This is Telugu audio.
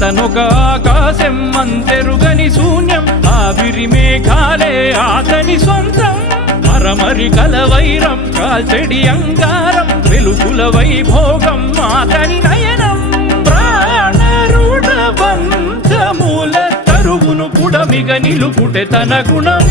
అతనొక ఆకాశం అంతెరుగని శూన్యం, ఆవిరి మేఘాలే అతని సొంతం. మరమరి కల వైరం కాల్చెడి అంగారం, వెలుగుల వైభోగం అతని నయనం. ప్రాణరుడ బంధముల తరువును పుడమిగ నిలుపుటె తన గుణం.